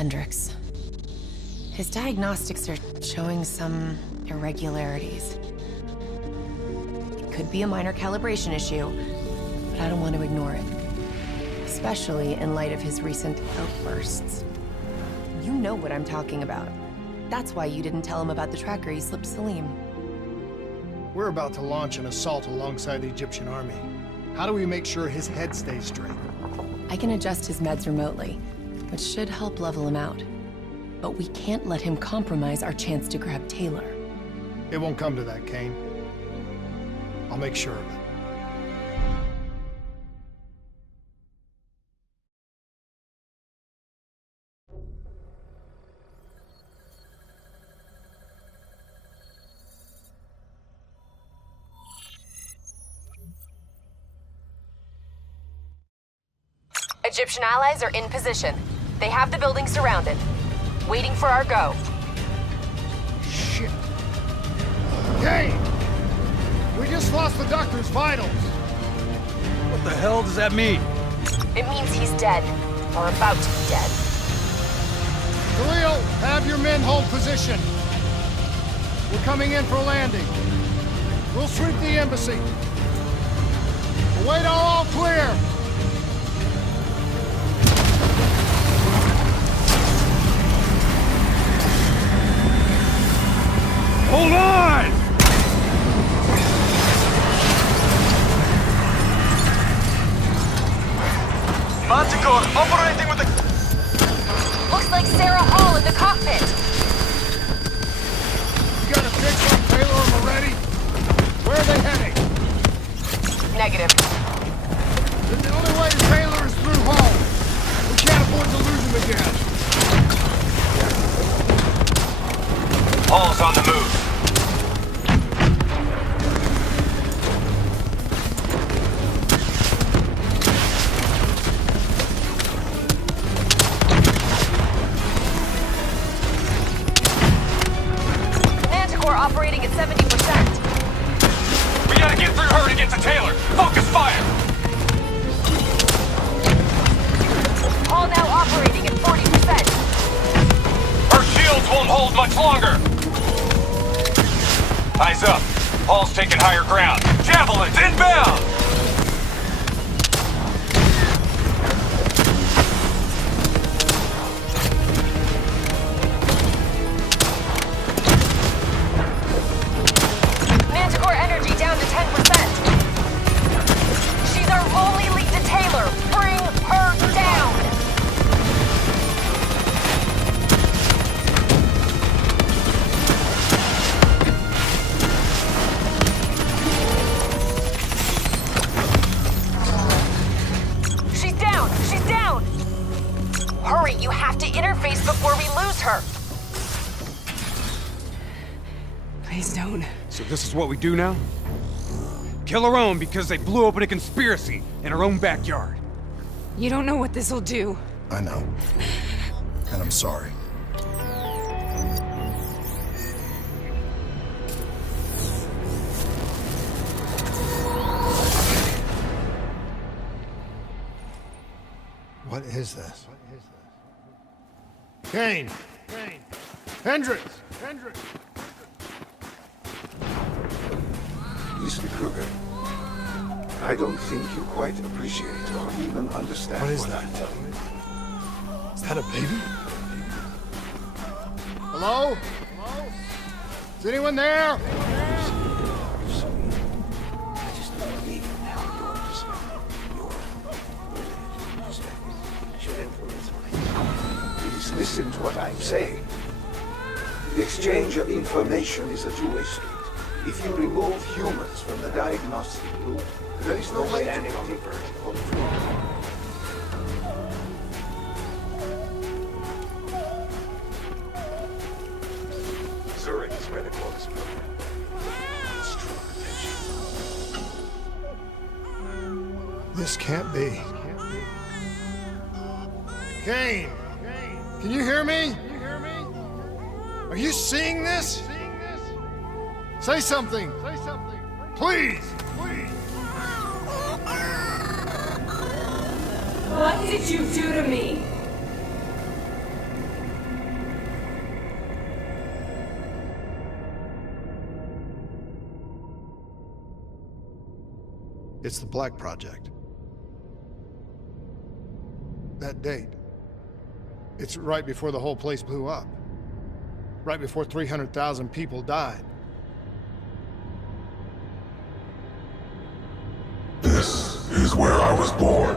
Hendricks. His diagnostics are showing some irregularities. It could be a minor calibration issue, but I don't want to ignore it. Especially in light of his recent outbursts. You know what I'm talking about. That's why you didn't tell him about the tracker you slipped Salim. We're about to launch an assault alongside the Egyptian army. How do we make sure his head stays straight? I can adjust his meds remotely, which should help level him out. But we can't let him compromise our chance to grab Taylor. It won't come to that, Kane. I'll make sure of it. Egyptian allies are in position. They have the building surrounded. Waiting for our go. Shit. Kane! We just lost the doctor's vitals. What the hell does that mean? It means he's dead. Or about to be dead. Khalil, have your men hold position. We're coming in for landing. We'll sweep the embassy. We'll wait all clear. Hold on! Manticore operating with the... Looks like Sarah Hall in the cockpit. You got a fix on Taylor and Moretti? Where are they heading? Negative. Then the only way to Taylor is through Hall. We can't afford to lose him again. Hall's on the move. Manticore operating at 70%. We gotta get through her to get to Taylor. Focus fire! Hall now operating at 40%. Her shields won't hold much longer. Eyes up. Hall's taking higher ground. Javelins inbound! Manticore energy down to 10%. She's our only lead to Taylor. Bring her down. She's down. She's down. Hurry, you have to interface before we lose her. Please don't. So this is what we do now? Kill our own because they blew open a conspiracy in our own backyard. You don't know what this'll do. I know. And I'm sorry. What is this? Kane! Kane! Hendricks! Hendricks! Mr. Kruger, I don't think you quite appreciate or even understand What is what that? I'm telling you. Is that a baby? Hello? Hello? Is anyone there? I just don't believe in how your perspective, your perspective should influence mine. Please listen to what I'm saying. The exchange of information is a two-way street. If you remove humans from the diagnostic loop, there is no way to converge on truth. Zurich is where the call is broken. It's true attention. This can't be. Kane! Can you hear me? Are you seeing this? Say something! Say something! Please! Please! What did you do to me? It's the Black Project. That date. It's right before the whole place blew up. Right before 300,000 people died. This is where I was born.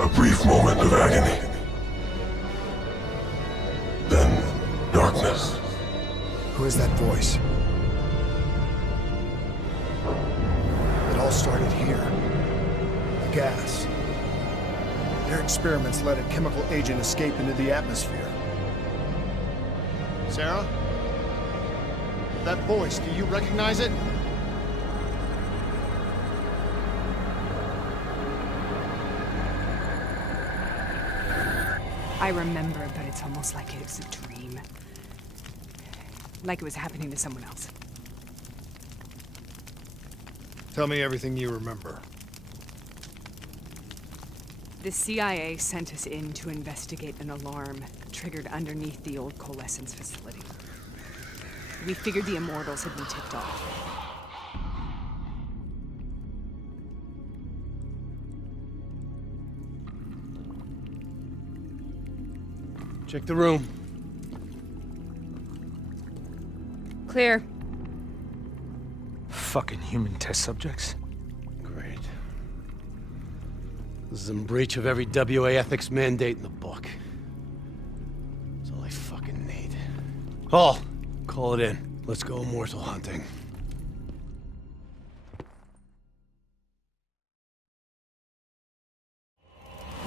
A brief moment of agony. Then, darkness. Who is that voice? It all started here. The gas. Their experiments let a chemical agent escape into the atmosphere. Sarah? That voice, do you recognize it? I remember, but it's almost like it was a dream. Like it was happening to someone else. Tell me everything you remember. The CIA sent us in to investigate an alarm triggered underneath the old coalescence facility. We figured the Immortals had been tipped off. Check the room. Clear. Fucking human test subjects. Great. This is in breach of every WA ethics mandate in the book. That's all I fucking need. Hall, call it in. Let's go immortal hunting.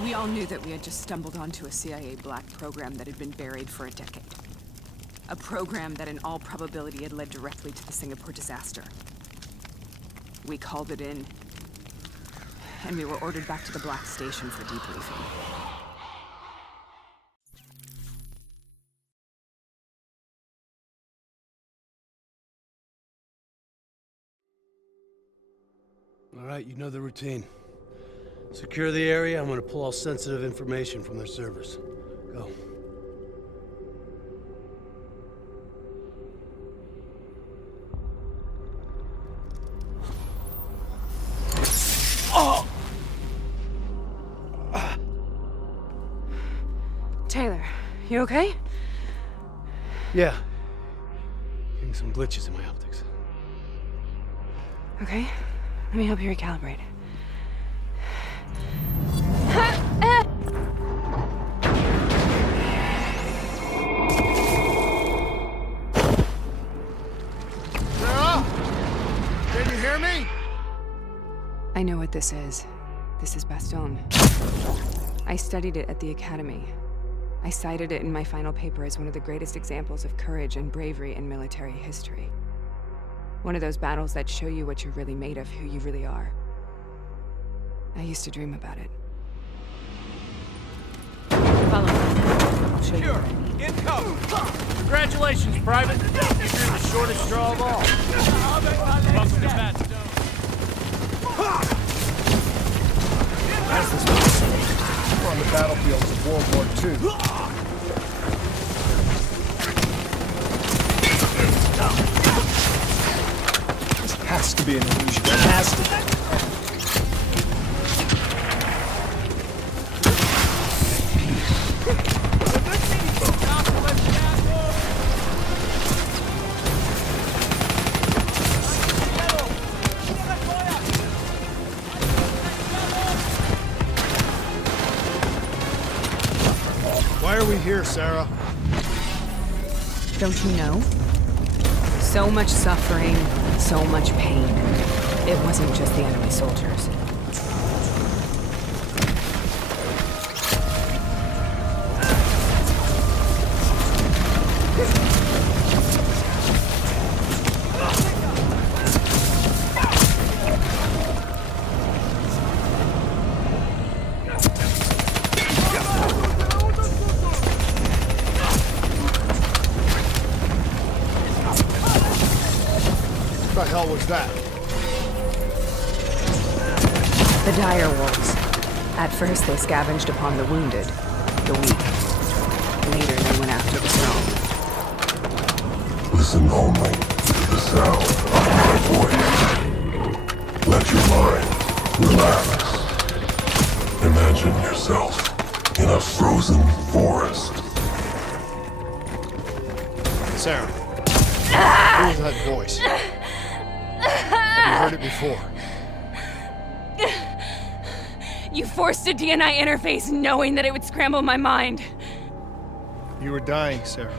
We all knew that we had just stumbled onto a CIA black program that had been buried for a decade. A program that in all probability had led directly to the Singapore disaster. We called it in, and we were ordered back to the Black Station for debriefing. All right, you know the routine. Secure the area. I'm gonna pull all sensitive information from their servers. Go. Taylor, you okay? Yeah. Getting some glitches in my optics. Okay, let me help you recalibrate. Sarah? Can you hear me? I know what this is. This is Bastogne. I studied it at the Academy. I cited it in my final paper as one of the greatest examples of courage and bravery in military history. One of those battles that show you what you're really made of, who you really are. I used to dream about it. Follow me. I'll show you. Income! Congratulations, Private. You're the shortest straw of all. Welcome to Bastogne. As this was, we're on the battlefields of World War II. This has to be an illusion. It has to be. Why are we here, Sarah? Don't you know? So much suffering, so much pain. It wasn't just the enemy soldiers. What the hell was that? The dire wolves. At first they scavenged upon the wounded, the weak. Later they went after the strong. Listen only. the sound of my voice. Let your mind relax. Imagine yourself in a frozen forest. Sarah, who is that voice? Have you heard it before? You forced a DNI interface knowing that it would scramble my mind. You were dying, Sarah.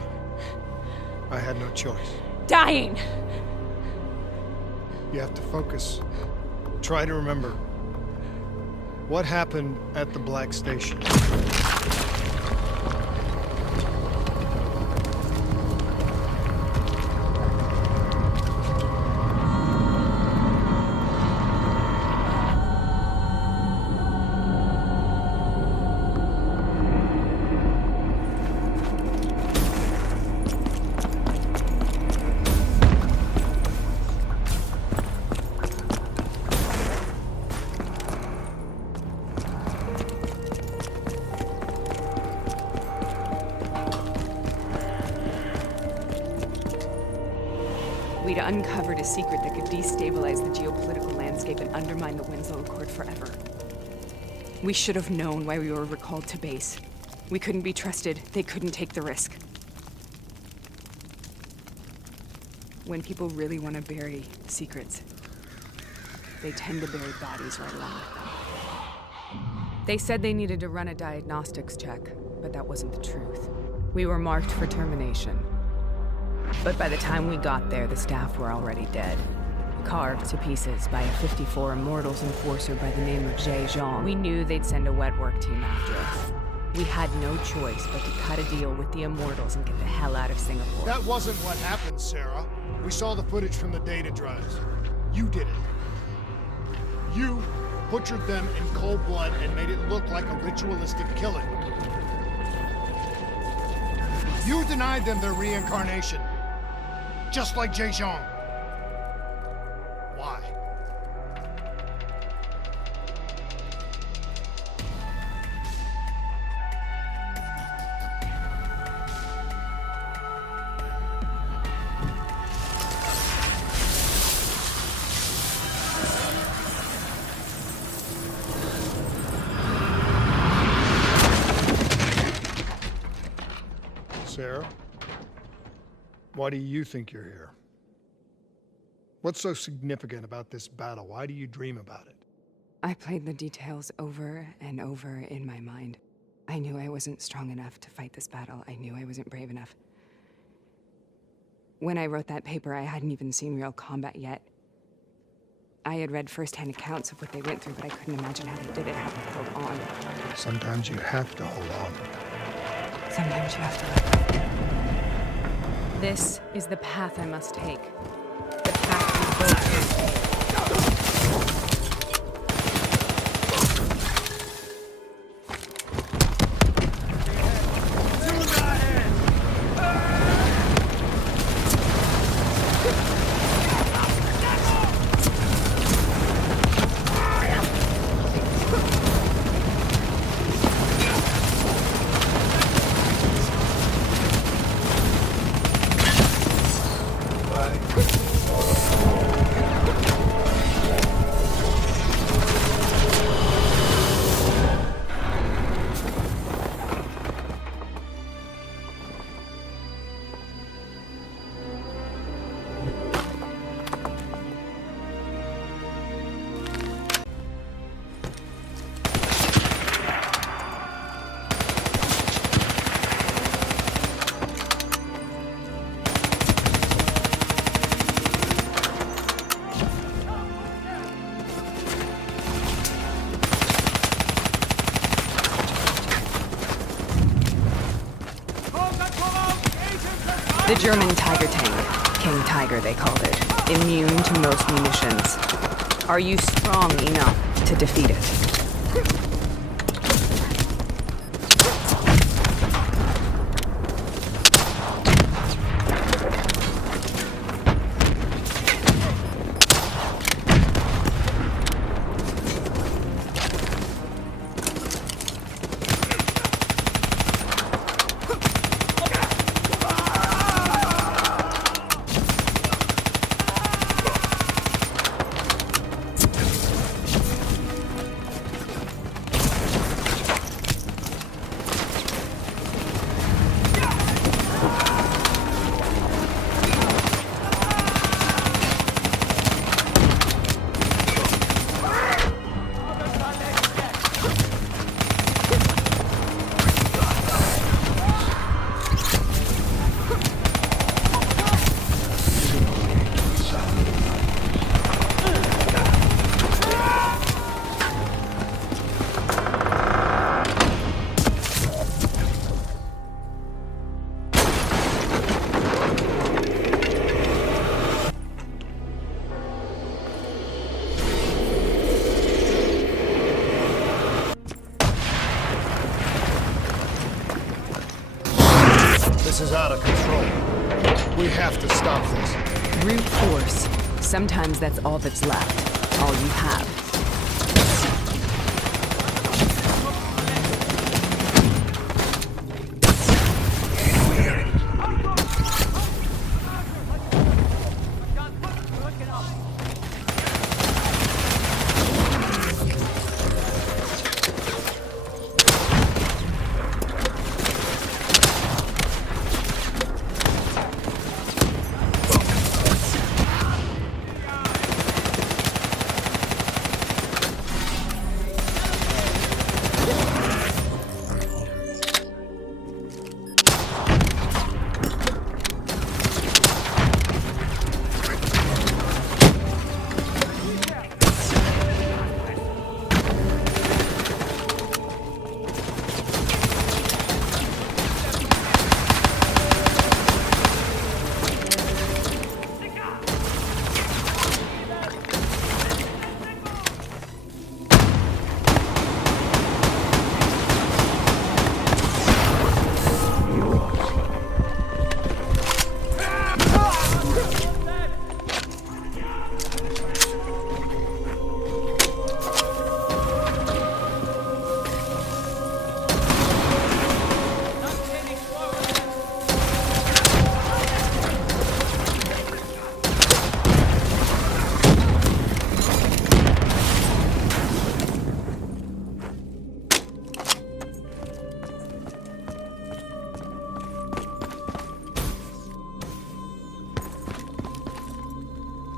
I had no choice. Dying! You have to focus. Try to remember. What happened at the Black Station? We'd uncovered a secret that could destabilize the geopolitical landscape and undermine the Winslow Accord forever. We should have known why we were recalled to base. We couldn't be trusted. They couldn't take the risk. When people really want to bury secrets, they tend to bury bodies right along with them. They said they needed to run a diagnostics check, but that wasn't the truth. We were marked for termination. But by the time we got there, the staff were already dead. Carved to pieces by a 54 Immortals enforcer by the name of Jay Jean. We knew they'd send a wet work team after us. We had no choice but to cut a deal with the Immortals and get the hell out of Singapore. That wasn't what happened, Sarah. We saw the footage from the data drives. You did it. You butchered them in cold blood and made it look like a ritualistic killing. You denied them their reincarnation. Just like Jay Jean. Why? Sarah? Why do you think you're here? What's so significant about this battle? Why do you dream about it? I played the details over and over in my mind. I knew I wasn't strong enough to fight this battle. I knew I wasn't brave enough. When I wrote that paper, I hadn't even seen real combat yet. I had read first-hand accounts of what they went through, but I couldn't imagine how they did it, how they held on. Sometimes you have to hold on. Sometimes you have to let go. This is the path I must take. The path we both must take. The German Tiger tank, King Tiger they called it, immune to most munitions. Are you strong enough to defeat it? stop this. Brute force. Sometimes that's all that's left. All you have.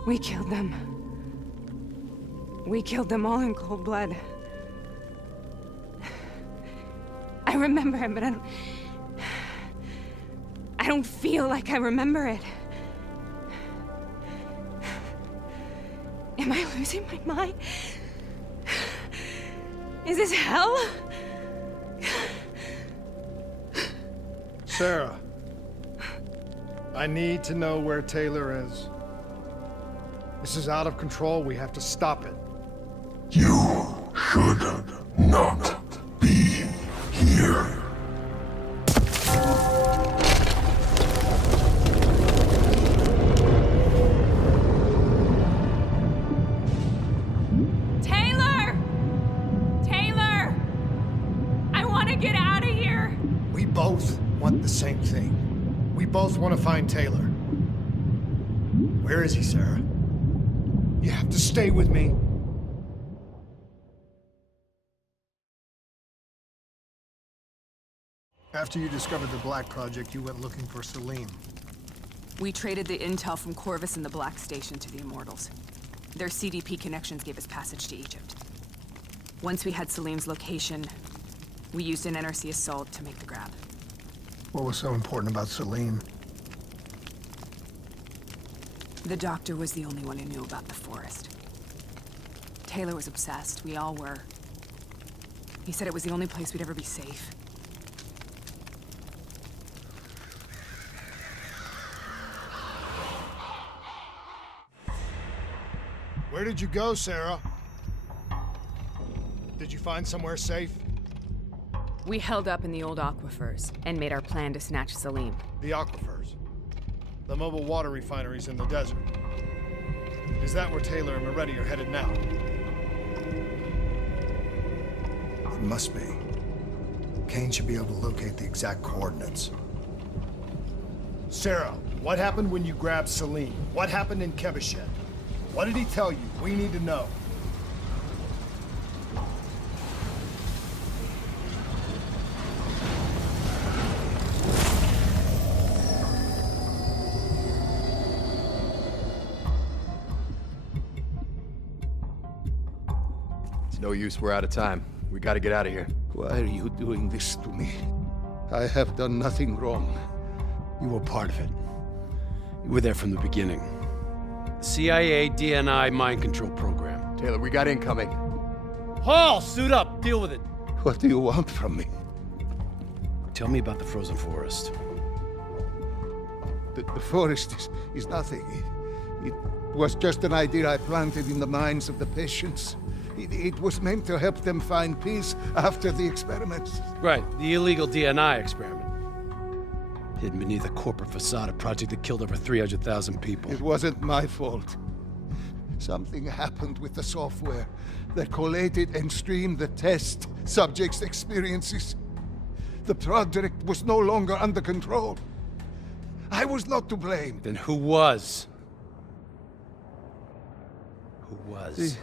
We killed them. We killed them all in cold blood. I remember it, but I don't feel like I remember it. Am I losing my mind? Is this hell? Sarah, I need to know where Taylor is. This is out of control. We have to stop it. You should not be here. Taylor! Taylor! I want to get out of here! We both want the same thing. We both want to find Taylor. Where is he, Sarah? You have to stay with me. After you discovered the Black Project, you went looking for Salim. We traded the intel from Corvus and the Black Station to the Immortals. Their CDP connections gave us passage to Egypt. Once we had Salim's location, we used an NRC assault to make the grab. What was so important about Salim? The doctor was the only one who knew about the forest. Taylor was obsessed. We all were. He said it was the only place we'd ever be safe. Where did you go, Sarah? Did you find somewhere safe? We held up in the old aquifers and made our plan to snatch Salim. The aquifers. The mobile water refineries in the desert. Is that where Taylor and Moretti are headed now? It must be. Kane should be able to locate the exact coordinates. Sarah, what happened when you grabbed Salim? What happened in Kevashet? What did he tell you? We need to know. It's no use, we're out of time. We gotta get out of here. Why are you doing this to me? I have done nothing wrong. You were part of it. You were there from the beginning. CIA DNI mind control program. Taylor, we got incoming. Hall, suit up. Deal with it. What do you want from me? Tell me about the frozen forest. The forest is nothing. It was just an idea I planted in the minds of the patients. It was meant to help them find peace after the experiments. Right, the illegal DNI experiment. hidden beneath a corporate facade, a project that killed over 300,000 people. It wasn't my fault. Something happened with the software that collated and streamed the test subjects' experiences. The project was no longer under control. I was not to blame. Then who was? Who was? The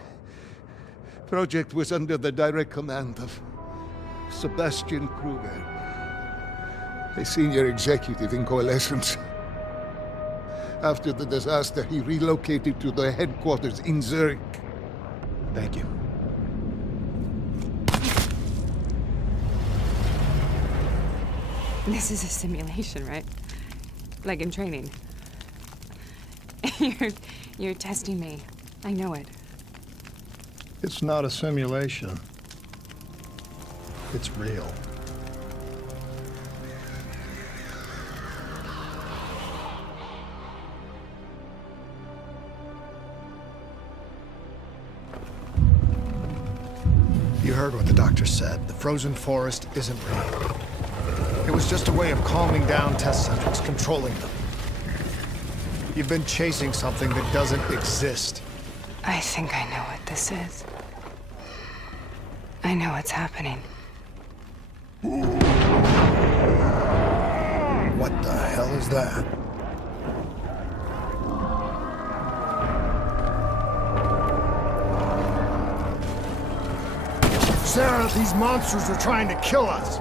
project was under the direct command of Sebastian Kruger, a senior executive in Coalescence. After the disaster, he relocated to their headquarters in Zurich. Thank you. This is a simulation, right? Like in training. You're testing me. I know it. It's not a simulation. It's real. You heard what the doctor said. The frozen forest isn't real. It was just a way of calming down test subjects, controlling them. You've been chasing something that doesn't exist. I think I know what this is. I know what's happening. What the hell is that? Sarah, these monsters are trying to kill us.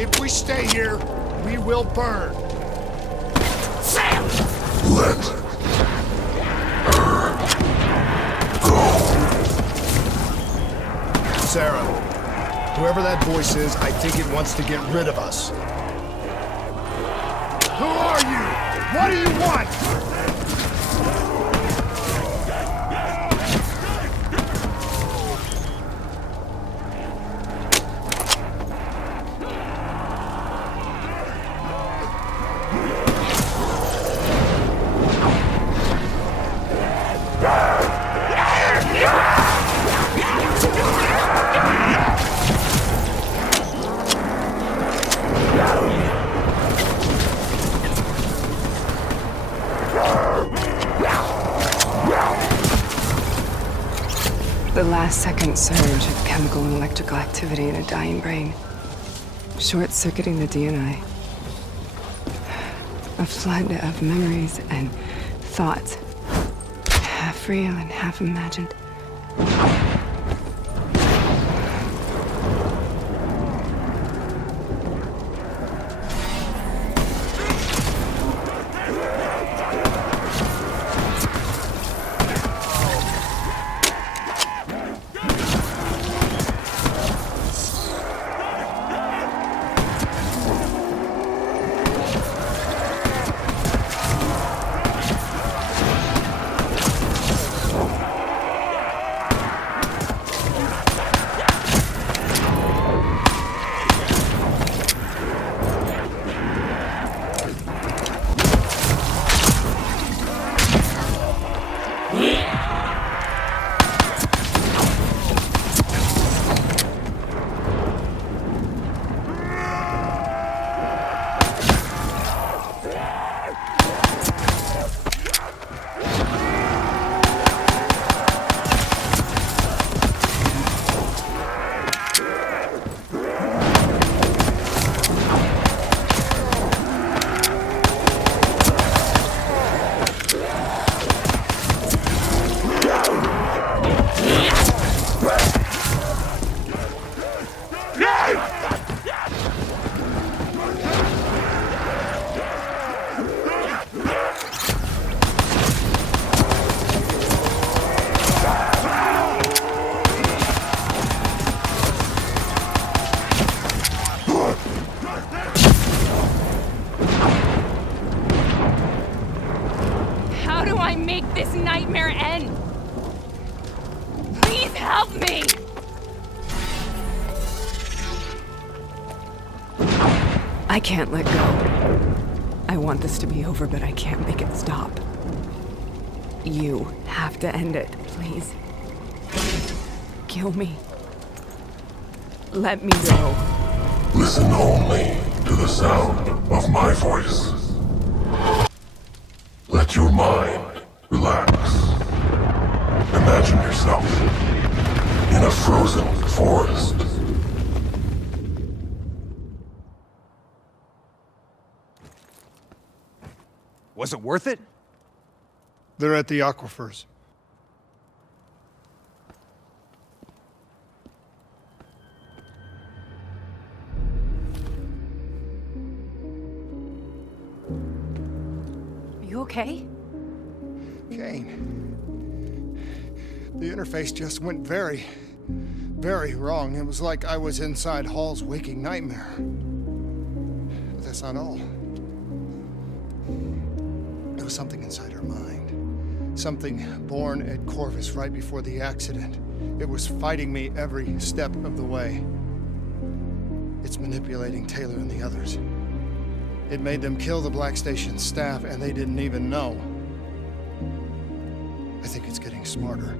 If we stay here, we will burn. Let her go. Sarah, whoever that voice is, I think it wants to get rid of us. Who are you? What do you want? The last-second surge of chemical and electrical activity in a dying brain. Short-circuiting the DNA. A flood of memories and thoughts. Half real and half imagined. this nightmare end. Please help me! I can't let go. I want this to be over, but I can't make it stop. You have to end it, please. Kill me. Let me go. Listen only to the sound of my voice. Let your mind relax. Imagine yourself in a frozen forest. Was it worth it? They're at the aquifers. Are you okay? Kane. The interface just went very wrong. It was like I was inside Hall's waking nightmare. But that's not all. There was something inside her mind. Something born at Corvus right before the accident. It was fighting me every step of the way. It's manipulating Taylor and the others. It made them kill the Black Station staff, and they didn't even know. I think it's getting smarter.